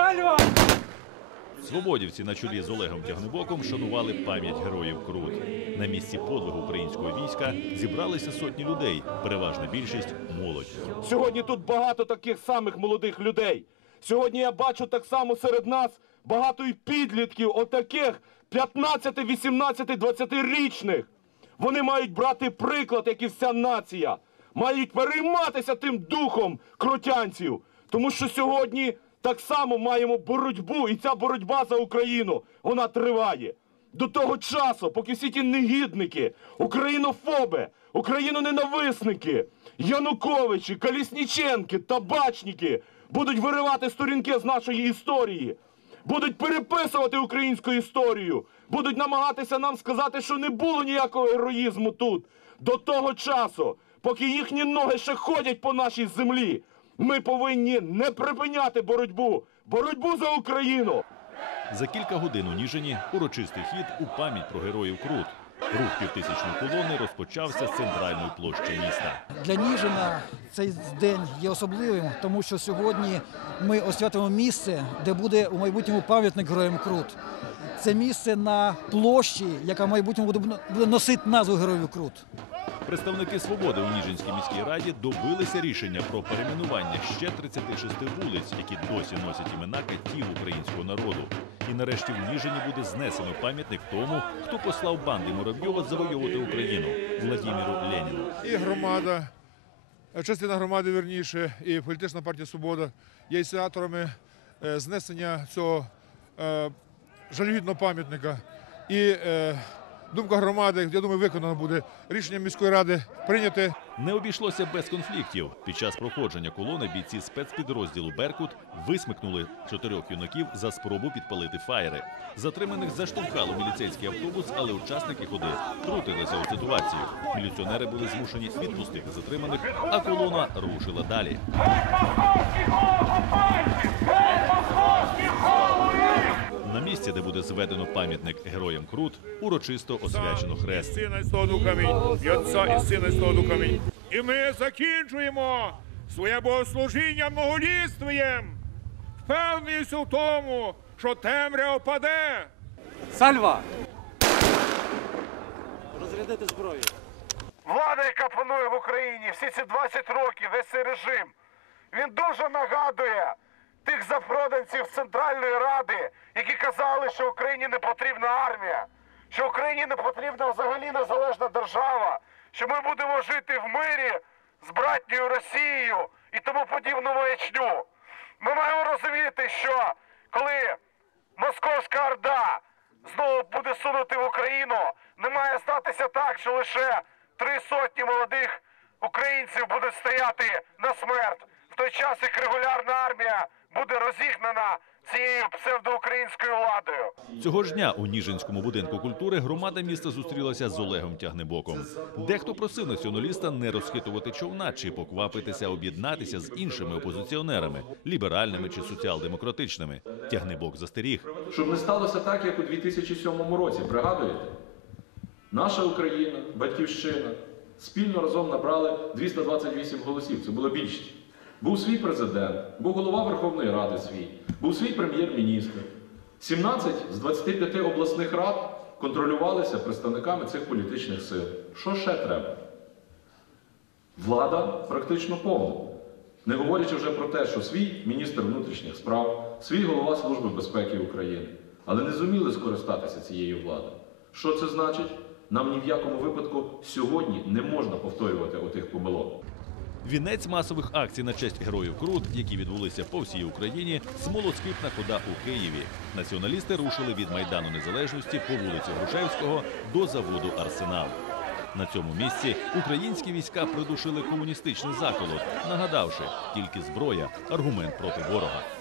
Сальва! Свободівці на чолі з Олегом Тягнебоком шанували пам'ять героїв Крут. На місці подвигу українського війська зібралися сотні людей, переважна більшість молодь. Сьогодні тут багато таких самих молодих людей. Сьогодні я бачу так само серед нас багато і підлітків, отаких 15, 18, 20-річних. Вони мають брати приклад, як і вся нація. Мають перейматися тим духом кротянців. Тому що сьогодні так само маємо боротьбу, і ця боротьба за Україну вона триває. До того часу, поки всі ті негідники, українофоби, україноненависники, Януковичі, Калісніченки, табачники будуть виривати сторінки з нашої історії, будуть переписувати українську історію, будуть намагатися нам сказати, що не було ніякого героїзму тут. До того часу, поки їхні ноги ще ходять по нашій землі, ми повинні не припиняти боротьбу, боротьбу за Україну. За кілька годин у Ніжині урочистий хід у пам'ять про героїв Крут. Рух півтисячної колони розпочався з центральної площі міста. Для Ніжина цей день є особливим, тому що сьогодні ми освятимо місце, де буде у майбутньому пам'ятник героям Крут. Це місце на площі, яка в майбутньому буде носити назву героїв Крут. Представники свободи у Ніжинській міській раді добилися рішення про перейменування ще 36 вулиць, які досі носять імена катів українського народу. І нарешті в Ніжині буде знесено пам'ятник тому, хто послав банди Муравйова завойовувати Україну Владіміру Леніну. і громада, е, частина громади, верніше, і політична партія Свобода є ініціаторами е, знесення цього е, жалюгідного пам'ятника. І думка громади, я думаю, виконана буде. Рішення міської ради прийняте. Не обійшлося без конфліктів. Під час проходження колони бійці спецпідрозділу Беркут висмикнули чотирьох юнаків за спробу підпалити фаєри. Затриманих заштовхало міліцейський автобус, але учасники ходи втрутилися у ситуацію. Міліціонери були змушені відпустити затриманих, а колона рушила далі. На місці, де буде зведено пам'ятник героям Крут, урочисто освячено хрест. Сина і Святого Духа І Отця і Сина і Святого Духа І ми закінчуємо своє богослужіння многоліствієм, впевненістю в тому, що темрява паде. Сальва! Розрядити зброю. Влада, яка панує в Україні всі ці 20 років, весь цей режим, він дуже нагадує тих запроданців Центральної Ради, які казали, що Україні не потрібна армія, що Україні не потрібна взагалі незалежна держава, що ми будемо жити в мирі з братньою Росією і тому подібну маячню. Ми маємо розуміти, що коли Московська Орда знову буде сунути в Україну, не має статися так, що лише три сотні молодих українців будуть стояти на смерть, той час як регулярна армія буде розігнана цією псевдоукраїнською владою. Цього ж дня у Ніжинському будинку культури громада міста зустрілася з Олегом Тягнебоком. Дехто просив націоналіста не розхитувати човна чи поквапитися об'єднатися з іншими опозиціонерами ліберальними чи соціал-демократичними. Тягнебок застеріг. Щоб не сталося так, як у 2007 році. Пригадуєте? Наша Україна, Батьківщина спільно разом набрали 228 голосів. Це була більшість. Був свій президент, був голова Верховної Ради свій, був свій прем'єр-міністр. 17 з 25 обласних рад контролювалися представниками цих політичних сил. Що ще треба? Влада практично повна. Не говорячи вже про те, що свій міністр внутрішніх справ, свій голова Служби безпеки України, але не зуміли скористатися цією владою. Що це значить? Нам ні в якому випадку сьогодні не можна повторювати отих помилок. Вінець масових акцій на честь героїв Крут, які відбулися по всій Україні, смолоскипна хода у Києві. Націоналісти рушили від майдану незалежності по вулиці Грушевського до заводу Арсенал. На цьому місці українські війська придушили комуністичний заколот, нагадавши, тільки зброя аргумент проти ворога.